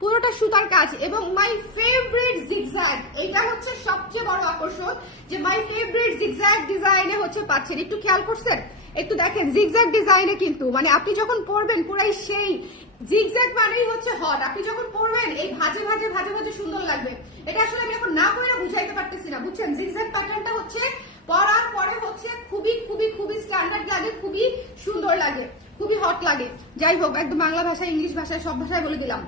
পুরোটা সুতার কাজ এবং মাই ফেভারিট জিগজ্যাগ, এটা হচ্ছে সবচেয়ে বড় আকর্ষণ যে মাই ফেভারিট জিগজ্যাগ ডিজাইনে হচ্ছে পাচ্ছেন। একটু খেয়াল করছেন, একটু দেখেন জিগজ্যাগ ডিজাইনে কিন্তু মানে আপনি যখন পরবেন পুরাই সেই জিগজ্যাগ মানেই হচ্ছে হট। আপনি যখন পরবেন এই ভাজে ভাজে ভাজে ভাজে সুন্দর লাগবে। এটা আসলে আমি এখন না করে বুঝাইতে পারতেছি না, বুঝছেন? জিগজ্যাগ প্যাটার্নটা হচ্ছে পরার পরে হচ্ছে খুবই খুবই খুবই স্ট্যান্ডার্ড লাগে, খুবই সুন্দর লাগে, খুবই হট লাগে। যাই হোক, একদম বাংলা ভাষায় ইংলিশ ভাষায় সব ভাষায় বলে দিলাম।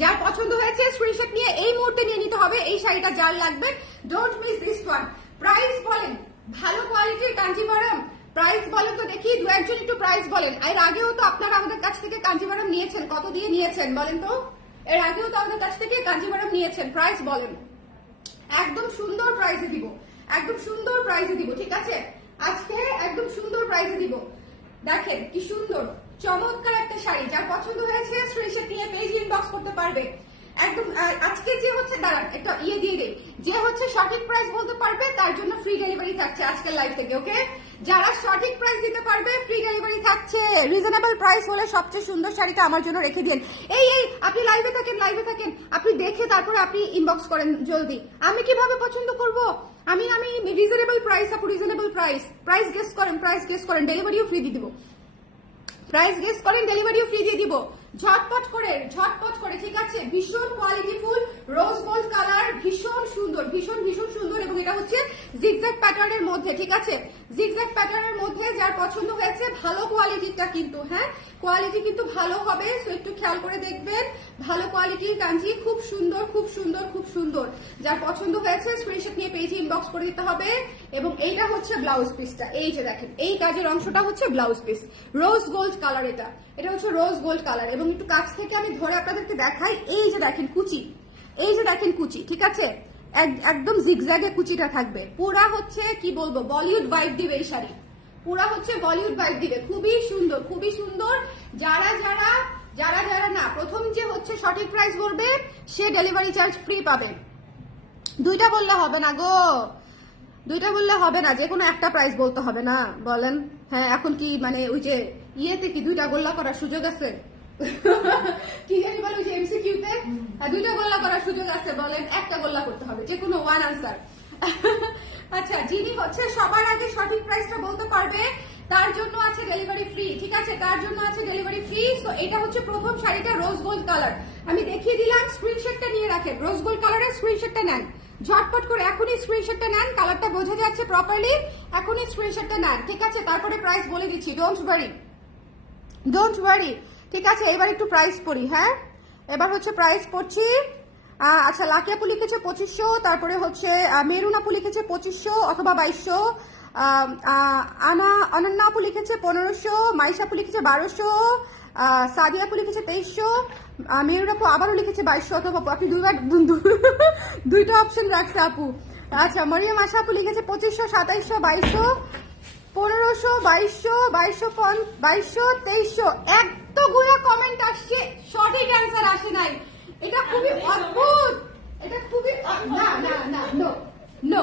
যার পছন্দ হয়েছে স্ক্রিনশট নিয়ে এই মুহূর্তে নিয়ে নিতে হবে। এই শাড়িটা যার লাগবে don't miss this one. Price বলেন, ভালো কোয়ালিটির কাঞ্জিভারম প্রাইস বলেন তো দেখি, দু একজন একটু প্রাইস বলেন। এর আগেও তো আপনারা আমাদের কাছ থেকে কাঞ্জিভারম নিয়েছেন, কত দিয়ে নিয়েছেন বলেন তো? এর আগেও তো আমাদের কাছ থেকে কাঞ্জিভারম নিয়েছেন, প্রাইস বলেন। একদম সুন্দর প্রাইসে দিব, একদম সুন্দর প্রাইসে দিব, ঠিক আছে? আজকে একদম সুন্দর প্রাইসে দিব। দেখেন কি সুন্দর চমৎকার একটা শাড়ি, যার পছন্দ হয়েছে স্ক্রিনশট নিয়ে পেজ ইনবক্স করতে পারবে। একদম আজকে যে হচ্ছে দাঁড়ান একটা ইয়ে দিয়ে দেই, যে হচ্ছে সঠিক প্রাইস বলতে পারবে তার জন্য ফ্রি ডেলিভারি থাকছে আজকের লাইভ থেকে, ওকে? যারা সঠিক প্রাইস দিতে পারবে ফ্রি ডেলিভারি থাকছে। রিজনেবল প্রাইস হলে সবচেয়ে সুন্দর শাড়িটা আমার জন্য রেখে দিন। এই আপনি লাইভে থাকেন, লাইভে থাকেন, আপনি দেখে তারপরে আপনি ইনবক্স করেন জলদি। আমি কিভাবে পছন্দ করব? আমি রিজনেবল প্রাইস, আপু রিজনেবল প্রাইস, প্রাইস গেস করেন, প্রাইস গেস করেন, ডেলিভারিও ফ্রি দিয়ে দিব। প্রাইস গেস করেন, ডেলিভারিও ফ্রি দিয়ে দিব। ঝটপট করে, ঠিক আছে? ভীষণ কোয়ালিটিফুল রোজ গোল্ড কালার, ভীষণ সুন্দর, ভীষণ ভীষণ সুন্দর। এবং এটা হচ্ছে জিগজ্যাগ প্যাটার্নের মধ্যে, ঠিক আছে? জিগজ্যাগ প্যাটার্নের মধ্যে যার পছন্দ হয়েছে, ভালো কোয়ালিটিটা কিন্তু, হ্যাঁ কোয়ালিটি কিন্তু ভালো হবে, সো একটু খেয়াল করে দেখবেন। ভালো কোয়ালিটির কাঞ্জি, খুব সুন্দর খুব সুন্দর খুব সুন্দর। যার পছন্দ হয়েছে স্ক্রিনশট নিয়ে পেজে ইনবক্স করে দিতে হবে। এবং এইটা হচ্ছে ব্লাউজ পিসটা, এই যে দেখেন এই কাজের অংশটা হচ্ছে blouse piece, rose gold colour. এটা হচ্ছে রোজ গোল্ড কালার। এবং একটু কাছ থেকে আমি ধরে আপনাদেরকে দেখাই, এই যে দেখেন কুচি, এই যে দেখেন কুচি, ঠিক আছে? একদম জিগজ্যাগে কুচিটা থাকবে, পুরা হচ্ছে কি বলবো বলিউড ভাইব দিবে এই শাড়ি, পুরা হচ্ছে বলিউড ভাইব দিবে। খুবই সুন্দর, খুবই সুন্দর। যারা যারা যারা যারা না প্রথম যে হচ্ছে সঠিক প্রাইস বলবে সে ডেলিভারি চার্জ ফ্রি পাবে। দুইটা বললে হবে না গো, দুইটা বললে হবে না, যে কোনো একটা প্রাইস বলতে হবে না বলেন? হ্যাঁ, এখন কি মানে ওই যে ইয়েতে কি দুইটা গোল্লা করার সুযোগ আছে? কি জানি বলে ওই যে এমসিকিউতে দুইটা গোল্লা করার সুযোগ আছে? বলেন একটা গোল্লা করতে হবে, যে কোনো ওয়ান আনসার। আচ্ছা, যিনি হচ্ছে সবার আগে সঠিক প্রাইসটা বলতে পারবে তার জন্য আছে ডেলিভারি ফ্রি, ঠিক আছে? তার জন্য আছে ডেলিভারি ফ্রি। সো এটা হচ্ছে প্রথম শাড়িটা রোজ গোল্ড কালার, আমি দেখিয়ে দিলাম। স্ক্রিনশটটা নিয়ে রাখেন, রোজ গোল্ড কালারের স্ক্রিনশটটা নেন ঝটপট করে, এখনই স্ক্রিনশটটা নেন, কালারটা বোঝা যাচ্ছে প্রপারলি, এখনই স্ক্রিনশটটা নেন, ঠিক আছে? তারপরে প্রাইস বলে দিচ্ছি, ডোন্ট ওয়ারি, ডোন্ট ওয়ারি, ঠিক আছে? এবার একটু প্রাইস পড়ি, হ্যাঁ এবার হচ্ছে প্রাইস পড়ছি। আচ্ছা, লাকি আপু লিখেছে 2500, তারপরে হচ্ছে মেরুন আপু লিখেছে 2500 অথবা 2200, অনন্যা আপু লিখেছে 1500, মাইশা আপু লিখেছে 1200, সাদিয়া আপু লিখেছে 2300, মেরুন আপু আবারও লিখেছে 2200 অথবা, আপনি দুইটা অপশন রাখছে আপু। আচ্ছা, মরিয়ম আশা আপু লিখেছে 2500, 2700, 2200, 1500, 2200, 2200, 2300। এতগুলো কমেন্ট আসছে, সঠিক অ্যান্সার আসে নাই। এটা খুবই অদ্ভুত, এটা খুবই না না না, নো নো।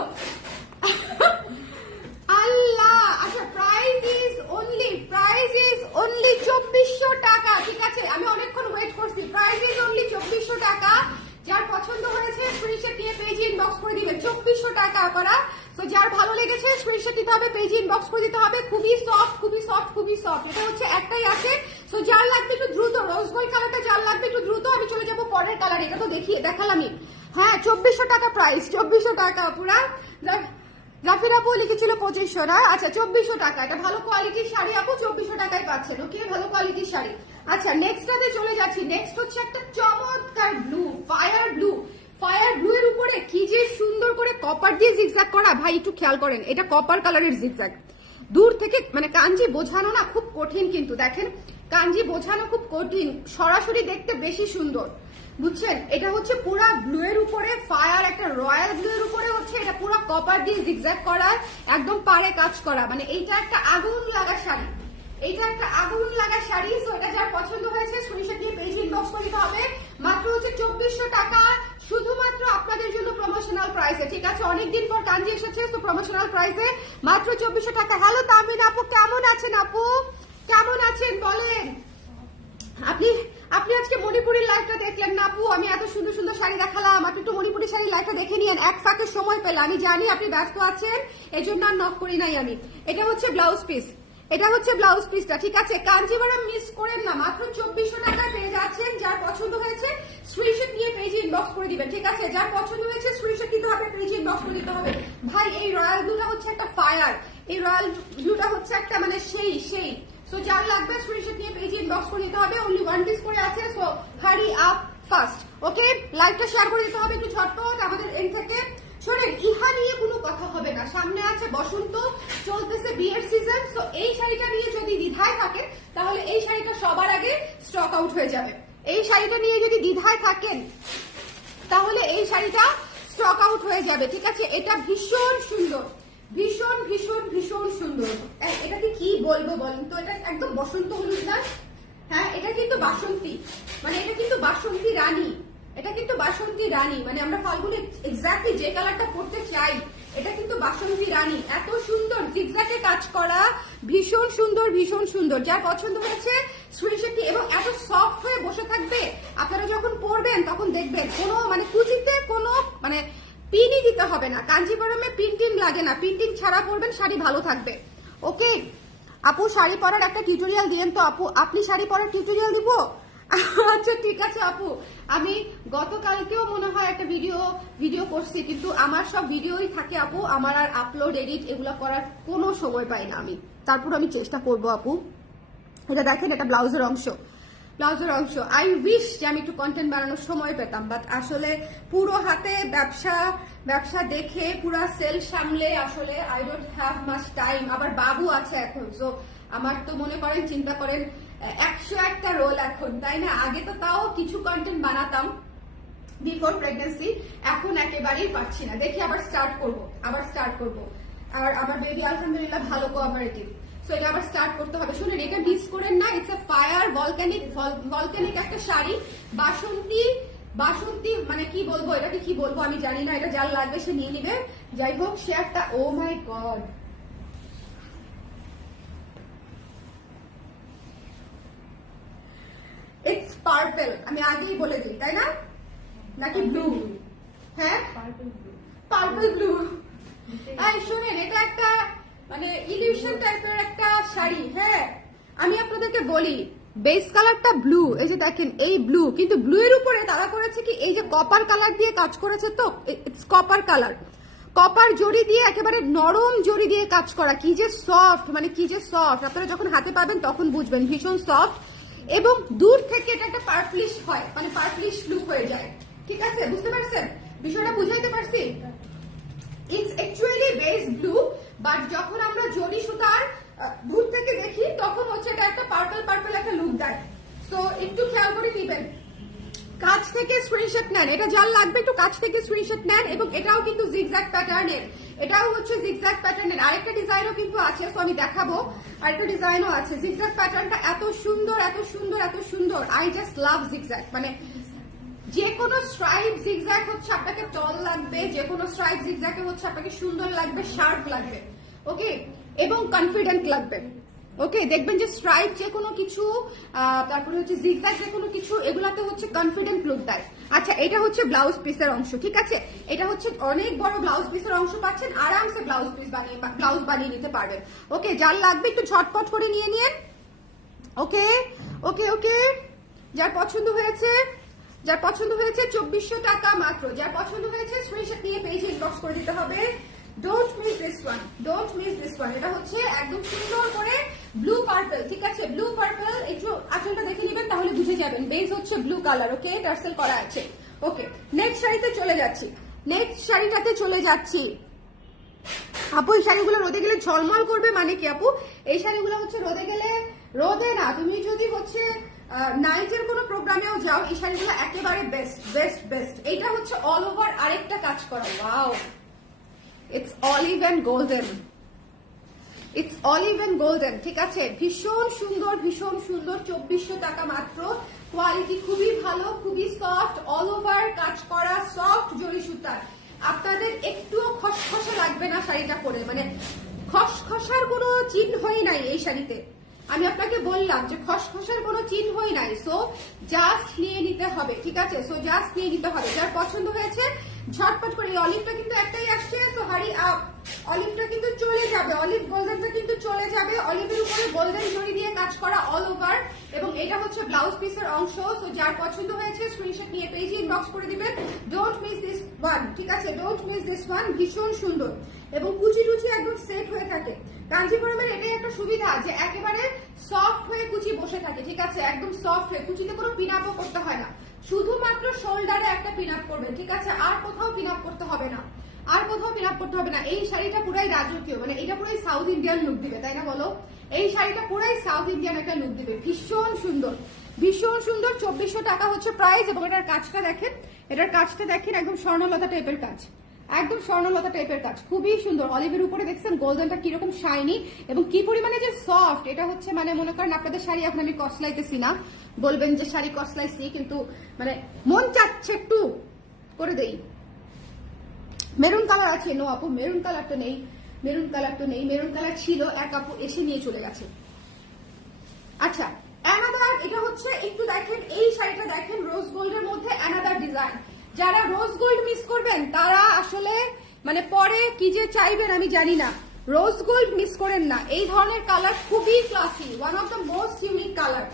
আল্লাহ। আচ্ছা, প্রাইস ইজ অনলি 2400 টাকা, ঠিক আছে? আমি অনেকক্ষণ ওয়েট করছি। প্রাইস ইজ অনলি 2400 টাকা। যার পছন্দ হয়েছে স্ক্রিনশট নিয়ে পেজে ইনবক্স করে দিবে। 2400 টাকা করা। তো যার ভালো লেগেছে স্ক্রিনশট দিতে হবে, পেজে ইনবক্স করে দিতে হবে। খুবই সফট, খুবই সফট, খুবই সফট। এটা হচ্ছে একটাই আছে। তো যার লাগবে একটু দ্রুত, রোজ গোল্ড কালারটা যার লাগবে একটু দ্রুত। আমি চলে যাবো পরের কালারে, এটা তো দেখালামই। হ্যাঁ, 2400 টাকা প্রাইস, 2400 টাকা পুরা। জাফির আপু লিখেছিল 2500 না? আচ্ছা, 2400 টাকা। এটা ভালো কোয়ালিটির শাড়ি আপু, 2400 টাকায় পাচ্ছেন, ওকে? ভালো কোয়ালিটির শাড়ি। আচ্ছা, নেক্সটটাতে চলে যাচ্ছি। নেক্সট হচ্ছে একটা চমৎকার blue, fire blue. Fire blue এর উপরে কি যে সুন্দর করে কপার দিয়ে জিগজ্যাগ করা, ভাই একটু খেয়াল করেন, এটা কপার কালারের জিগজ্যাগ। দূর থেকে মানে কাঞ্জি বোঝানো না খুব কঠিন, কিন্তু দেখেন কাঞ্জি বোঝানো খুব কঠিন, সরাসরি দেখতে বেশি সুন্দর, বুঝছেন? এটা হচ্ছে পুরা ব্লু এর উপরে ফায়ার, একটা রয়্যাল ব্লু এর উপরে হচ্ছে এটা পুরো কপার দিয়ে জিগজ্যাগ করা, একদম পারে কাজ করা। মানে এইটা একটা আগুন লাগা শাড়ি, এইটা একটা আগুন লাগা শাড়ি। সো এটা যার পছন্দ হয়েছে স্ক্রিনশট দিয়ে পেজে ইনবক্স করে দিতে হবে। মাত্র হচ্ছে 2400 টাকা, শুধুমাত্র আপনাদের জন্য প্রমোশনাল প্রাইসে, ঠিক আছে? অনেকদিন পর কাঞ্জি এসেছে, তো প্রমোশনাল প্রাইসে মাত্র 2400 টাকা। হ্যালো তামিন আপু, কেমন আছেন আপু? কেমন আছেন বলেন? আপনি আজকে মণিপুরের লাইভটা দেখলেন না আপু? আমি এত সুন্দর সুন্দর শাড়ি দেখালাম, আপনি একটু মণিপুরি শাড়ি লাইভটা দেখে নিয়েন এক ফাঁকে সময় পেলে। আমি জানি আপনি ব্যস্ত আছেন, এই জন্য আর নক করি নাই আমি। এটা হচ্ছে ব্লাউজ পিস, এটা হচ্ছে ব্লাউজ পিসটা, ঠিক আছে? কাঞ্জিভারাম মিস করেন না, মাত্র 2400 টাকায় পেয়ে যাচ্ছেন। যার পছন্দ হয়েছে স্ক্রিনশট নিয়ে পেজে ইনবক্স করে দিবেন, ঠিক আছে? যার পছন্দ হয়েছে স্ক্রিনশট কিন্তু আপনার পেজে ইনবক্স করে দিতে হবে। ভাই এই রয়্যাল ব্লুটা হচ্ছে একটা ফায়ার, এই রয়্যাল ব্লুটা হচ্ছে একটা মানে সেই সো যার লাগবে স্ক্রিনশট নিয়ে পেজে ইনবক্স করে দিতে হবে। অনলি 1 পিস করে আছে, সো হারি আপ ফাস্ট। ওকে, লাইভটা শেয়ার করে দিতে হবে একটু ঝটপট আমাদের এন্ড থেকে। শোনেন, ইহা নিয়ে কোনো কথা হবে না, সামনে আছে বসন্ত, চলতেছে বিয়ের সিজন। সো এই শাড়িটা নিয়ে যদি দ্বিধায় থাকেন তাহলে এই শাড়িটা সবার আগে স্টক আউট হয়ে যাবে। এই শাড়িটা নিয়ে যদি দ্বিধায় থাকেন তাহলে এই শাড়িটা স্টক আউট হয়ে যাবে, ঠিক আছে? এটা ভীষণ সুন্দর, ভীষণ ভীষণ ভীষণ সুন্দর। এটাকে কি বলবো বলেন তো? এটা একদম বসন্ত হলুদ না? হ্যাঁ, এটা কিন্তু বাসন্তী, মানে এটা কিন্তু বাসন্তী রানী, এটা কিন্তু বাসন্তী রানী, মানে আমরা ফাল্গুনে এক্স্যাক্টলি যে কালারটা পড়তে চাই এটা কিন্তু বাসন্তী রানী। এত সুন্দর জিগজ্যাগে কাজ করা, ভীষণ সুন্দর ভীষণ সুন্দর। যার পছন্দ হয়েছে স্ক্রিনশট, এবং এত সফট হয়ে বসে থাকবে, আপনারা যখন পরবেন তখন দেখবেন কোনো মানে কুচিতে কোনো মানে পিনই দিতে হবে না। কাঞ্জিভারামে পিন লাগে না, পিন ছাড়া পরবেন, শাড়ি ভালো থাকবে। ওকে আপু, শাড়ি পরার একটা টিউটোরিয়াল দিয়েন তো আপু। আপনি শাড়ি পরার টিউটোরিয়াল দিব? আচ্ছা ঠিক আছে আপু, আমি গতকালকেও মনে হয় একটা ভিডিও করছি, কিন্তু আমার সব ভিডিওই থাকে আপু, আমার আর আপলোড এডিট এগুলো করার কোনো সময় পাই না আমি। তারপর আমি চেষ্টা করব আপু। এটা দেখেন, এটা ব্লাউজের অংশ, ব্লাউজের অংশ। আই উইশ যে আমি একটু কন্টেন্ট বানানোর সময় পেতাম, বাট আসলে পুরো হাতে ব্যবসা দেখে পুরো সেল সামলে আসলে I don't have much time. আবার বাবু আছে এখন, সো আমার তো মনে করেন, চিন্তা করেন 101টা রোল এখন, তাই না? আগে তো তাও কিছু কন্টেন্ট বানাতাম বিফোর প্রেগনেন্সি, এখন একেবারেই পারছি না। দেখি আবার স্টার্ট করব। আর আমার বেবি আলহামদুলিল্লাহ ভালো কোঅপারেটিভ, সো এটা আবার স্টার্ট করতে হবে। শুনুন, এটা মিস করেন না, ইটস এ ফায়ার ভলকানিক একটা শাড়ি, বাসন্তী মানে কি বলবো, এটাকে কি বলবো আমি জানি না, এটা যার লাগবে সে নিয়ে নিবে। যাই হোক, সে একটা, ও মাই গড, ইটস পার্পল। আমি আগেই বলে দিই, তাই না? নাকি ব্লু? হ্যাঁ, পার্পল ব্লু। এই শোনেন, এটা একটা মানে ইলিউশন টাইপের একটা শাড়ি। হ্যাঁ, আমি আপনাদেরকে বলি, বেস কালারটা ব্লু, এই যে দেখেন এই ব্লু, কিন্তু ব্লু এর উপরে তারা করেছে কি, এই যে কপার কালার দিয়ে কাজ করেছে, তো ইটস কপার কালার, কপার জড়ি দিয়ে, একেবারে নরম জড়ি দিয়ে কাজ করা। কি যে সফট, মানে কি যে সফট, আপনারা যখন হাতে পাবেন তখন বুঝবেন, ভীষণ সফট। এবং দূর থেকে এটা একটা পার্পলিশ হয়, মানে পার্পলিশ লুক হয়ে যায়, ঠিক আছে? বুঝতে পারছেন বিষয়টা? বুঝাইতে পারছি? It's actually base blue, but যখন আমরা জরি সুতার দূর থেকে দেখি তখন হচ্ছে এটা একটা পার্পল একটা লুক দেয়। তো একটু খেয়াল করে নিবেন, কাছ থেকে স্ক্রিনশট নেন, এটা যার লাগবে একটু কাছ থেকে স্ক্রিনশট নেন। এবং এটাও কিন্তু জিগজ্যাগ প্যাটার্নের, এটাও হচ্ছে জিগজ্যাগ প্যাটার্নের। আরেকটা ডিজাইনও কিন্তু আছে, তো আমি দেখাবো, আরেকটা ডিজাইনও আছে। জিগজ্যাগ প্যাটার্নটা এত সুন্দর, এত সুন্দর, এত সুন্দর। আই জাস্ট লাভ জিগজ্যাগ, মানে যে কোনো স্ট্রাইপ জিগজ্যাগ হচ্ছে আপনাকে টল লাগবে, যে কোনো স্ট্রাইপ জিগজ্যাগ হচ্ছে আপনাকে সুন্দর লাগবে, শার্প লাগবে, ওকে, এবং কনফিডেন্ট লাগবে। ওকে, দেখবেন যে স্ট্রাইপ যে কোনো কিছু, তারপরে হচ্ছে জিগজ্যাগ যে কোনো কিছু, এগুলাতে হচ্ছে কনফিডেন্ট লুক দেয়। আচ্ছা, এটা হচ্ছে ব্লাউজ পিসের অংশ, ঠিক আছে? এটা হচ্ছে অনেক বড় ব্লাউজ পিসের অংশ পাচ্ছেন, আরামসে ব্লাউজ বানিয়ে নিতে পারবেন। ওকে, যার লাগবে একটু ঝটপট করে নিয়ে নিন। ওকে ওকে ওকে, যার পছন্দ হয়েছে 2400 টাকা মাত্র। যার পছন্দ হয়েছে স্ক্রিনশট নিয়ে পেজে ইনবক্স করে দিতে হবে। ডোন্ট মিস দিস ওয়ান, এটা হচ্ছে একদম সুন্দর করে ব্লু পার্পল, ঠিক আছে? ব্লু পার্পল, একটু আঁচলটা দেখে নেবেন তাহলে বুঝে যাবেন। বেস হচ্ছে ব্লু কালার, ওকে, টার্সেল করা আছে। ওকে, নেক্সট শাড়িটাতে চলে যাচ্ছি। আপু এই শাড়িগুলো রোদে গেলে ঝলমল করবে মানে কি আপু? এই শাড়িগুলো হচ্ছে রোদে না, তুমি যদি হচ্ছে নাইটের কোনো প্রোগ্রামেও যাও, এই শাড়িগুলো একেবারে বেস্ট। এইটা হচ্ছে অল ওভার আরেকটা কাজ করা, wow, it's olive and golden, ঠিক আছে? ভীষণ সুন্দর 2400 টাকা মাত্র। কোয়ালিটি খুবই ভালো, খুবই সফট, অল ওভার কাজ করা, সফট জরি সুতার। আপনাদের একটুও খসখসে লাগবে না শাড়িটা পরে, মানে খসখসার কোনো চিহ্নই নাই এই শাড়িতে। আমি আপনাকে বললাম যে খসখসার কোনো চিহ্নই নাই, সো জাস্ট নিয়ে নিতে হবে, ঠিক আছে? সো জাস্ট নিয়ে নিতে হবে। যার পছন্দ হয়েছে ঝটপট করে, এই অলিভটা কিন্তু একটাই আসছে, সো হারি আপ। অলিভটা কিন্তু চলে যাবে, অলিভ গোল্ডেনটা কিন্তু চলে যাবে। অলিভের উপরে গোল্ডেন জরি দিয়ে কাজ করা অল ওভার, এবং এটা হচ্ছে ব্লাউজ পিসের অংশ। সো যার পছন্দ হয়েছে স্ক্রিনশট নিয়ে পেজে ইনবক্স করে দিবেন। ডোন্ট মিস দিস ওয়ান, ঠিক আছে? ডোন্ট মিস দিস ওয়ান, ভীষণ সুন্দর এবং কুচি টুচি একদম সেট হয়ে থাকে। কাঞ্জিপুরমের এটাই একটা সুবিধা যে একেবারে সফট হয়ে কুচি বসে থাকে, ঠিক আছে? একদম সফট হয়ে, কুচিতে কোনো পিন আপও করতে হয় না, শুধুমাত্র শোল্ডারে একটা পিন আপ করবেন, ঠিক আছে? আর কোথাও পিন আপ করতে হবে না, আর কোথাও পিন আপ করতে হবে না। এই শাড়িটা পুরাই রাজকীয়, মানে এটা পুরাই সাউথ ইন্ডিয়ান লুক দিবে, তাই না বলো? এই শাড়িটা পুরাই সাউথ ইন্ডিয়ান একটা লুক দিবে, ভীষণ সুন্দর, ভীষণ সুন্দর। 2400 টাকা হচ্ছে প্রাইস, এবং এটার কাজটা দেখেন, এটার কাজটা দেখেন, একদম স্বর্ণলতা টাইপের কাজ, একদম স্বর্ণলতা টাইপের কাজ, খুবই সুন্দর। অলিভের উপরে দেখছেন গোল্ডেনটা কিরকম শাইনি এবং কি পরিমাণে যে সফট। এটা হচ্ছে মানে মনে করেন আপনাদের শাড়ি এখন আমি কসলাইতেছি না, বলবেন যে শাড়ি কসলাইছি, কিন্তু মানে মন চাচ্ছে একটু করে দেই। মেরুন কালার আছে? নো আপু, মেরুন কালার তো নেই, মেরুন কালার তো নেই। মেরুন কালার ছিল, এক আপু এসে নিয়ে চলে গেছে। আচ্ছা, অ্যানাদার, এটা হচ্ছে একটু দেখেন, এই শাড়িটা দেখেন, রোজ গোল্ডের মধ্যে অ্যানাদার ডিজাইন। যারা রোজ গোল্ড মিস করবেন তারা আসলে মানে পরে কি যে চাইবেন আমি জানি না, রোজ গোল্ড মিস করেন না। এই ধরনের কালার খুবই classy, one of the most unique colour.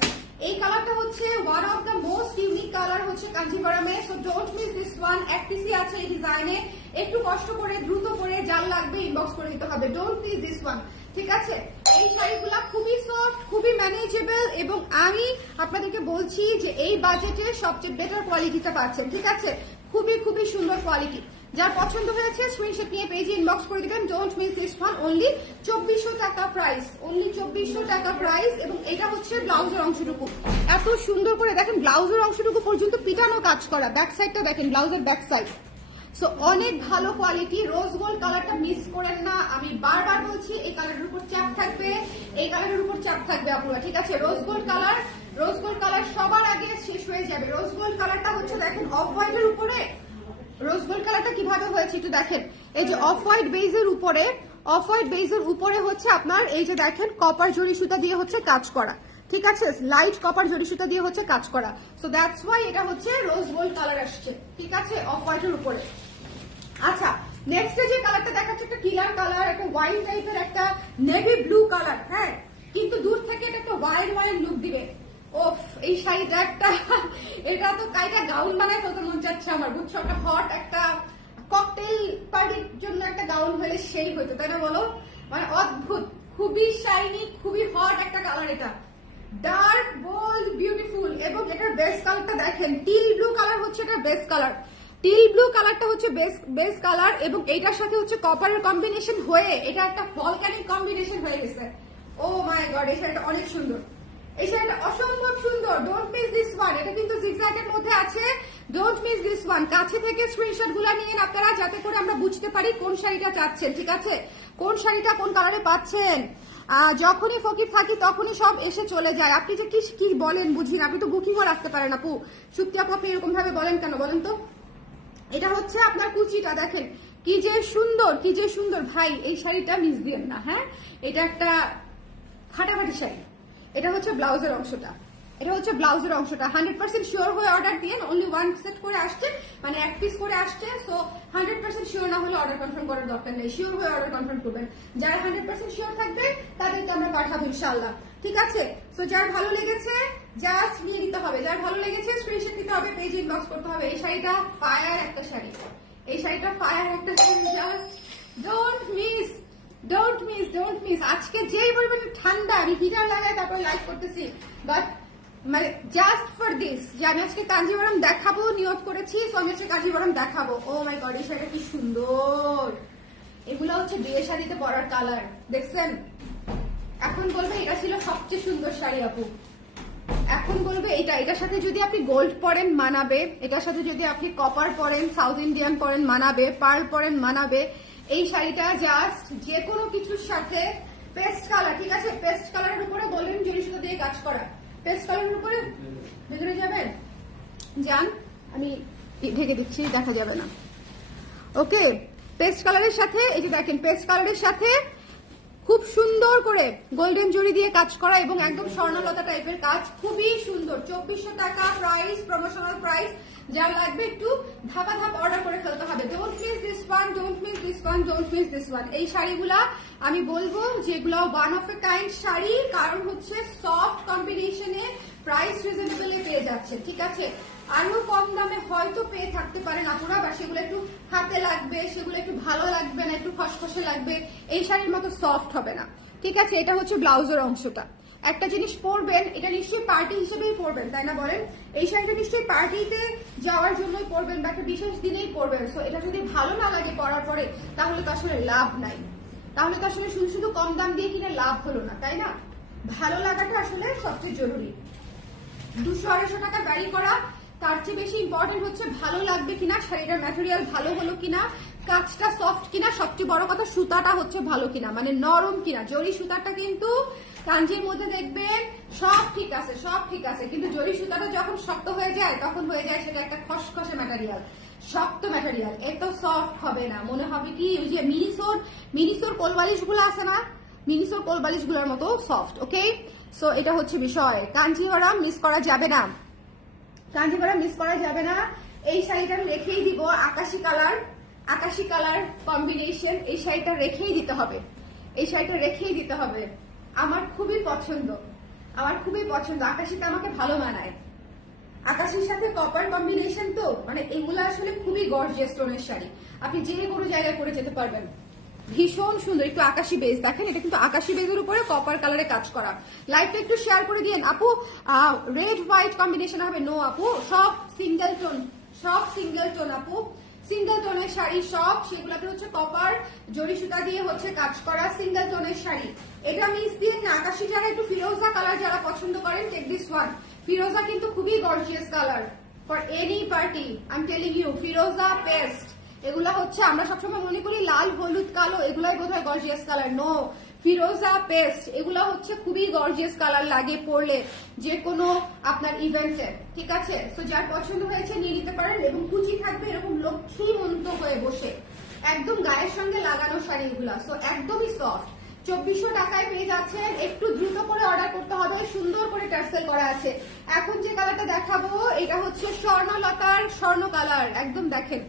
এই কালারটা হচ্ছে one of the most unique colour হচ্ছে কাঞ্জিভারামে, so don't miss this one. এক পিসি আছে এই ডিজাইনে, একটু কষ্ট করে দ্রুত করে যার লাগবে ইনবক্স করে দিতে হবে, ডোন্ট মিস দিস ওয়ান, ঠিক আছে? এই শাড়িগুলা খুবই সফট, খুবই ম্যানেজেবল, এবং আমি আপনাদেরকে বলছি যে এই বাজেটে সবচেয়ে বেটার কোয়ালিটিটা পাচ্ছেন, ঠিক আছে? খুবই খুবই সুন্দর কোয়ালিটি। যার পছন্দ হয়েছে স্ক্রিনশট নিয়ে পেজে ইনবক্স করে দিবেন, don't miss this one. Only 2400 টাকা প্রাইস, অনলি 2400 টাকা প্রাইস। এবং এটা হচ্ছে ব্লাউজের অংশটুকু, এত সুন্দর করে দেখেন, ব্লাউজের অংশটুকু পর্যন্ত পিটানো কাজ করা। ব্যাক সাইডটা দেখেন, ব্লাউজের ব্যাক সাইড, সো অনেক ভালো কোয়ালিটি। রোজ গোল্ড কালারটা মিস করেন না, আমি বারবার বলছি, এই কালারের উপর চাপ থাকবে, এই কালারের উপর চাপ থাকবে আপনারা, ঠিক আছে? Rose gold colour, rose gold colour সবার আগে শেষ হয়ে যাবে। রোজ গোল্ড কালারটা হচ্ছে দেখেন অফ হোয়াইটের উপরে, রোজ গোল্ড কালারটা কিভাবে হয়েছে একটু দেখেন, এই যে অফ হোয়াইট বেজের উপরে, অফ হোয়াইট বেজের উপরে হচ্ছে আপনার এই যে দেখেন কপার জরি সুতা দিয়ে হচ্ছে কাজ করা, ঠিক আছে? লাইট কপার জরি সুতা দিয়ে হচ্ছে কাজ করা, সো দ্যাটস ওয়াই এটা হচ্ছে রোজ গোল্ড কালার আসছে, ঠিক আছে? অফ হোয়াইটের উপরে। আচ্ছা, নেক্সট যে কালারটা দেখাচ্ছে একটা কিলার কালার, একটা ওয়াইন টাইপের একটা নেভি ব্লু কালার, হ্যাঁ, কিন্তু দূর থেকে এটা একটা ওয়াইন ওয়াইন লুক দিবে। ওফ, এই শাড়িটা একটা এটা তো কাইটা গাউন বানায় ফেলতে মন চাচ্ছে আমার, বুঝছো? একটা হট একটা ককটেল পার্টির জন্য একটা গাউন হলে সেই হইতো, তাই না বলো? মানে অদ্ভুত, খুবই শাইনি, খুবই হট একটা কালার। এটা ডার্ক বোল্ড বিউটিফুল, এবং এটার বেস্ট কালারটা দেখেন, টিল ব্লু কালার হচ্ছে এটা বেস্ট কালার। টিল ব্লু কালারটা হচ্ছে বেস্ট কালার, এবং এইটার সাথে হচ্ছে কপারের কম্বিনেশন হয়ে এটা একটা ভলক্যানিক কম্বিনেশন হয়ে গেছে। ও মাই গড, এই শাড়িটা অনেক সুন্দর, এই শাড়িটা অসম্ভব সুন্দর। ডোন্ট মিস দিস ওয়ান, এটা কিন্তু জিগজ্যাগের মধ্যে আছে, ডোন্ট মিস দিস ওয়ান। কাছে থেকে স্ক্রিনশট গুলা নিয়ে আপনারা, যাতে করে আমরা বুঝতে পারি কোন শাড়িটা চাচ্ছেন, ঠিক আছে? কোন শাড়িটা কোন কালারে পাচ্ছেন। যখনই ফকির থাকি তখনই সব এসে চলে যায়। আপনি যে কি বলেন বুঝি না, আপনি তো বুকিংও রাখতে পারেন আপু। সুপ্তি আপু, আপনি এরকম ভাবে বলেন কেন বলেন তো? এটা হচ্ছে আপনার কুচিটা দেখেন কি যে সুন্দর, কি যে সুন্দর। ভাই এই শাড়িটা মিস দিয়েন না, হ্যাঁ? এটা একটা ফাটাফাটি শাড়ি। এটা হচ্ছে ব্লাউজের অংশটা, এটা হচ্ছে ব্লাউজের অংশটা। 100% শিওর হয়ে অর্ডার দিয়েন, অনলি ওয়ান সেট করে আসছে, মানে এক পিস করে আসছে, সো 100% শিওর না হলে অর্ডার কনফার্ম করার দরকার নেই, শিওর হয়ে অর্ডার কনফার্ম করবেন। যারা 100% শিওর থাকবে তাদেরকে আমরা পাঠাবো ইনশাআল্লাহ, ঠিক আছে? সো যার ভালো লেগেছে জাস্ট নিয়ে নিতে হবে, যার ভালো লেগেছে স্ক্রিনশট নিতে হবে, পেজে ইনবক্স করতে হবে। এই শাড়িটা ফায়ার একটা শাড়ি, এই শাড়িটা ফায়ার একটা sari, just don't miss, don't miss, don't miss. আজকে যেই পরিমাণে ঠান্ডা, আমি হিটার লাগাই তারপর লাইভ করতেছি, বাট মানে জাস্ট ফর দিস যে আমি আজকে কাঞ্জিভারাম দেখাবো নিয়ত করেছি, সো আমি আজকে কাঞ্জিভারাম দেখাবো। ও মাই গড, এই শাড়িটা কি সুন্দর। এগুলো হচ্ছে বিয়ে শাড়িতে পরার কালার, দেখছেন? এখন বলবে এটা ছিল সবচেয়ে সুন্দর শাড়ি আপু, এখন বলবে এটা, এটার সাথে যদি আপনি গোল্ড পরেন মানাবে, এটার সাথে যদি আপনি কপার পরেন, সাউথ ইন্ডিয়ান পরেন মানাবে, পার্ল পরেন মানাবে। এই শাড়িটা জাস্ট যে কোনো কিছুর সাথে, পেস্ট কালার, ঠিক আছে? পেস্ট কালারের উপরে গোল্ডেন জরি সুতা দিয়ে কাজ করা, পেস্ট কালারের উপরে ভেতরে যাবেন যান, আমি ঢেকে দিচ্ছি, দেখা যাবে না। ওকে, পেস্ট কালারের সাথে এই যে দেখেন, পেস্ট কালারের সাথে খুব সুন্দর করে গোল্ডেন জরি দিয়ে কাজ করা এবং একদম স্বর্ণলতা টাইপের কাজ, খুবই সুন্দর। 2400 টাকা প্রাইস, প্রমোশনাল প্রাইস। যার লাগবে একটু ধাপা ধাপ অর্ডার করে ফেলতে হবে। Don't miss this one, don't miss this one, don't miss this one. এই শাড়িগুলা আমি বলবো যেগুলো one of a kind sari, কারণ হচ্ছে সফট কম্বিনেশনে প্রাইস রিজনেবল পেয়ে যাচ্ছে, ঠিক আছে। আরো কম দামে হয়তো পেয়ে থাকতে পারেন আপনারা, বা সেগুলো একটু হাতে লাগবে, সেগুলো একটু ভালো লাগবে না, একটু খসখসে লাগবে, এই শাড়ির মতো সফট হবে না, ঠিক আছে। এটা হচ্ছে ব্লাউজের অংশটা। একটা জিনিস পরবেন, এটা নিশ্চয়ই পার্টি হিসেবেই পরবেন, তাই না বলেন? এই শাড়িটা নিশ্চয়ই পার্টিতে যাওয়ার জন্যই পরবেন বা একটা বিশেষ দিনেই পরবেন। সো এটা যদি ভালো না লাগে পরার পরে, তাহলে তো আসলে লাভ নাই, তাহলে তো আসলে শুধু শুধু কম দাম দিয়ে কিনে লাভ হলো না, তাই না? ভালো লাগাটা আসলে সবচেয়ে জরুরি। 200-250 টাকা গাড়ি করা, তার চেয়ে বেশি ইম্পর্টেন্ট হচ্ছে ভালো লাগবে কিনা, শাড়িটার ম্যাটেরিয়াল ভালো হলো কিনা, কাজটা সফট কিনা, সবচেয়ে বড় কথা সুতাটা হচ্ছে ভালো কিনা, মানে নরম কিনা। জরি সুতাটা কিন্তু কাঞ্জির মধ্যে দেখবেন সব ঠিক আছে, সব ঠিক আছে, কিন্তু জরি সুতাটা যখন শক্ত হয়ে যায়, তখন হয়ে যায় সেটা একটা খসখসে ম্যাটেরিয়াল, শক্ত ম্যাটেরিয়াল। এত সফট হবে না, মনে হবে কি ওই যে মিনিসোর কোলবালিশ গুলো আছে না, মিনিসোর কোলবালিশ গুলোর মতো সফট। ওকে, সো এটা হচ্ছে বিষয়। কাঞ্জিভারাম মিস করা যাবে না, কাঞ্জিভারাম মিস করা যাবে না। এই শাড়িটা আমি রেখেই দিব, আকাশি কালার কম্বিনেশন। এই শাড়িটা রেখেই দিতে হবে, এই শাড়িটা রেখেই দিতে হবে। আমার খুবই পছন্দ, আমার খুবই পছন্দ। আকাশিটা আমাকে ভালো মানায়, আকাশির সাথে কপার কম্বিনেশন, তো মানে এগুলো আসলে খুবই গর্জিয়াস টোনের শাড়ি, আপনি যে কোনো জায়গায় পরে যেতে পারবেন। ভীষণ সুন্দর, একটু আকাশি বেজ দেখেন, এটা কিন্তু আকাশি বেজের উপরে কপার কালারে কাজ করা। লাইভটা একটু শেয়ার করে দিয়েন আপু। রেড হোয়াইট কম্বিনেশন হবে? নো আপু, সব সিঙ্গেল টোন, সব সিঙ্গেল টোন আপু, সিঙ্গেল টোনের শাড়ি সব, সেগুলোতে হচ্ছে কপার জরি সুতা দিয়ে হচ্ছে কাজ করা সিঙ্গেল টোনের শাড়ি। এটা মিস দিয়ে না। আকাশি যারা একটু ফিরোজা কালার যারা পছন্দ করেন, টেক দিস ওয়ান। ফিরোজা কিন্তু খুবই gorgeous colour for any party, I am telling you. ফিরোজা পেস্ট, এগুলা হচ্ছে আমরা সবসময় মনে করি লাল হলুদ কালো, এগুলাই বোধহয় গর্জিয়াস কালার। নো, ফিরোজা পেস্ট এগুলা হচ্ছে খুবই গর্জিয়াস কালার লাগে পরলে যে কোনো আপনার ইভেন্টে, ঠিক আছে। তো যার পছন্দ হয়েছে নিয়ে নিতে পারেন, এবং কুচি থাকবে এরকম লক্ষ্মী মন্ত হয়ে বসে, একদম গায়ের সঙ্গে লাগানো শাড়ি এগুলা। সো একদমই সফট, 2400 টাকায় পেয়ে যাচ্ছেন। একটু দ্রুত করে অর্ডার করতে হবে, সুন্দর করে টার্সেল করা আছে। এখন যে কালারটা দেখাবো এটা হচ্ছে স্বর্ণলতার স্বর্ণ কালার, একদম দেখেন,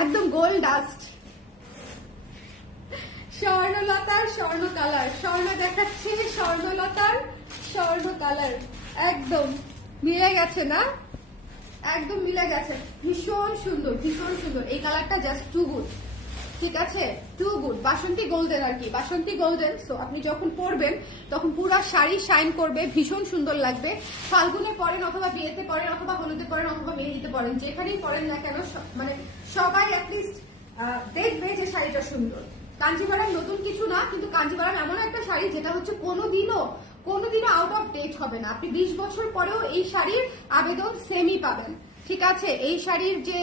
একদম গোল্ড ডাস্ট, স্বর্ণলতার স্বর্ণ কালার। স্বর্ণ দেখাচ্ছে, স্বর্ণলতার স্বর্ণ কালার, একদম মিলে গেছে না, একদম মিলে গেছে। ভীষণ সুন্দর, ভীষণ সুন্দর। এই কালারটা জাস্ট টু গুড, ঠিক আছে, টু গুড। বাসন্তী গোল্ডেন আর কি, বাসন্তী গোল্ডেন। সো আপনি যখন পরবেন তখন পুরো শাড়ি শাইন করবে, ভীষণ সুন্দর লাগবে। ফাল্গুনে পরেন, অথবা বিয়েতে পরেন, অথবা হলুদে পরেন, অথবা মেহেদিতে পরেন, যেখানেই পরেন না কেন, মানে সবাই অ্যাটলিস্ট দেখবে যে শাড়িটা সুন্দর। কাঞ্জিভারাম নতুন কিছু না, কিন্তু কাঞ্জিভারাম এমন একটা শাড়ি যেটা হচ্ছে কোনোদিনও আউট অফ ডেট হবে না। আপনি 20 বছর পরেও এই শাড়ির আবেদন সেমই পাবেন, ঠিক আছে। এই শাড়ির যে